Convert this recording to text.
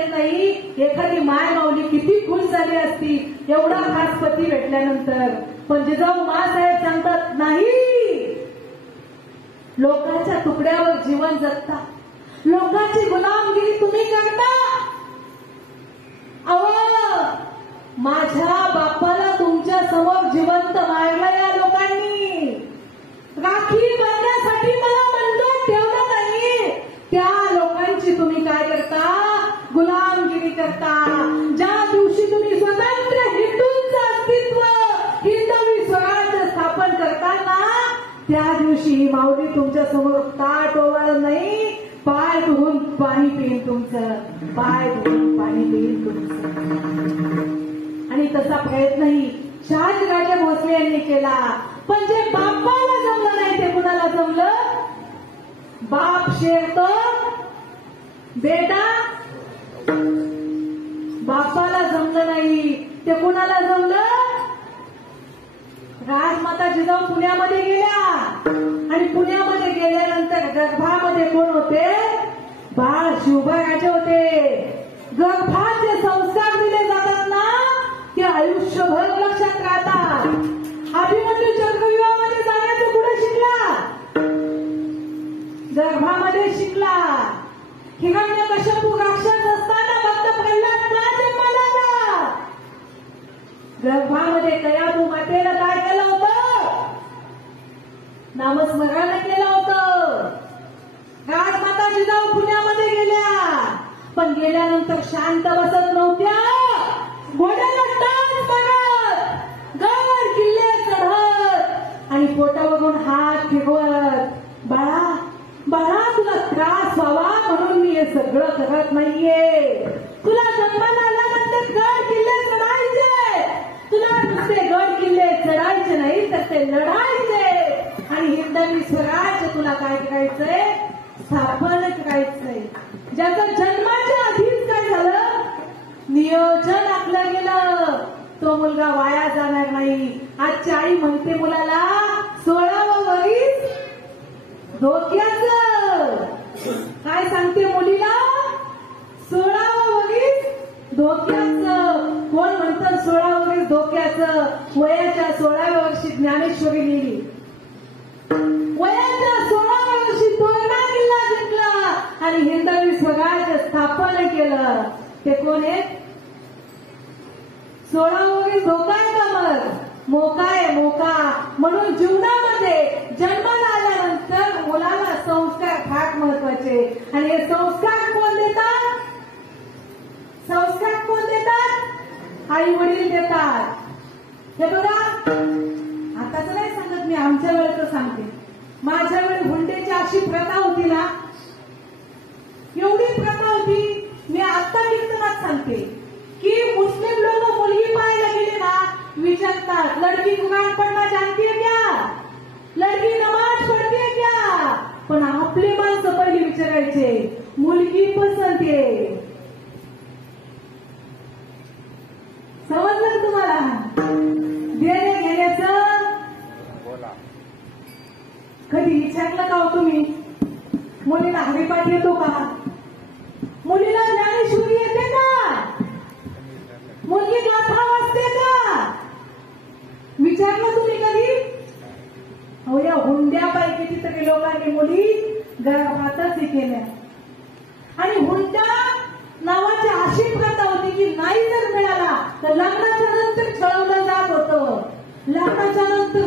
येत नाही. एखादी माय माऊली किती खुश झाली असती एवढा खास पती भेटल्यानंतर. पण जिजाऊ मासाहेब सांगतात नाही, लोकांच्या तुकड्यावर जीवन जगता, लोकांची गुलामगिरी तुम्ही करता. माझ्या बापाला तुमच्या समोर जिवंत मारलं या लोकांनी. राखी बांधण्यासाठी मला मंदिरात ठेवलं नाही. त्या लोकांची तुम्ही काय करता? गुलामगिरी करता. ज्या दिवशी तुम्ही स्वतंत्र हिंदूंचं अस्तित्व, हिंदवी स्वराज्य स्थापन करताना त्या दिवशी ही माऊली तुमच्या समोर ताट ओवाळलं नाही, पाय धुवून पाणी पिईल तुमचं, पाय धुवून पाणी पिईल तुमचं. आणि तसा प्रयत्नही शहाजीराजे भोसले यांनी केला. पण जे बापाला जमलं नाही ते कुणाला जमलं? बाप शेर तो बेटा. बापाला जमलं नाही ते कुणाला जमलं? राजमाता जिजाऊ पुण्यामध्ये गेल्या आणि पुण्यामध्ये गेल्यानंतर गर्भामध्ये कोण होते? बाळ शिवबाराजे होते. गर्भात जे संस्कार दिले जातात ना ते आयुष्यभर लक्षात राहतात. अभिमन्यू चक्रव्यूहामध्ये जाण्याचं कुठे शिकला? गर्भामध्ये शिकला. हिरण्यकश्यपू राक्षस असताना फक्त प्रल्हाद का जन्माला आला? गर्भामध्ये कयाबू मातेला काय केलं होतं? नामस्मरण केलं होतं. राजमाता जिजाऊ पुण्यामध्ये गेल्या, पण गेल्यानंतर शांत बसत नव्हत्या. घोड्याला टाच मारत, गड किल्ले चढत आणि पोटावरून हात फिरवत, बाळा बाळा तुला त्रास व्हावा म्हणून मी हे सगळं करत नाहीये. तुला जन्माला आल्यानंतर गड किल्ले चढायचे. तुला नुसते गड किल्ले चढायचे नाही तर ते लढायचे आणि हिंदवी स्वराज्य तुला काय करायचंय? स्थापन करायचंय. ज्याचं जन्माच्या आधीच काय झालं? नियोजन आखलं गेलं. तो मुलगा वाया जाणार नाही. आजची आई म्हणते मुलाला 16वं वरीस धोक्याचं. काय सांगते मुलीला? 16वं वरीस धोक्याचं. कोण म्हणतं 16 वरीस धोक्याचं? वयाच्या 16व्या वर्षी ज्ञानेश्वरी लिहिली. वयाच्या 16व्या वर्षी तोरणा किल्ला जिंकला आणि हिंदवी स्वराज्य स्थापन केलं. ते कोण आहेत? 16 वरीस धोका आहे का? मग मोका आहे, मोका. म्हणून जीवनामध्ये जन्माला आल्यानंतर मुलाला संस्कार फार महत्वाचे. आणि हे संस्कार कोण देतात? संस्कार कोण देतात? आई वडील देतात. हे बघा, आताच नाही सांगत मी, आमच्या वेळेचं सांगते. माझ्या वेळी हुंड्याची अशी प्रथा होती ना, एवढी प्रथा होती. मी आता कीर्तनात सांगते की मुस्लिम लोक मुलगी पाहायला गेले ना विचारतात, लड़की कुरान पढ़ना जानती है क्या? लड़की नमाज पढ़ती है क्या? पण आपले माणसं पहिले विचारायचे मुलगी पसंत आहे. समजलं तुम्हाला? देणे घेण्याचं कधी विचारलं का हो तुम्ही? मुलीला हरिपाठ येतो का? मुलीला ज्ञानेश्वरी येते का? मुलगी गाथा वाचते का? विचारलं तुम्ही कधी? हो, या हुंड्यापैकी कितीतरी लोकांनी मुली गर्भातच केल्या. आणि हुंडा नावाची अशी प्रथा होती की नाही जर मिळाला तर लग्नाच्या नंतर छळवलं जात होतं. लग्नाच्या नंतर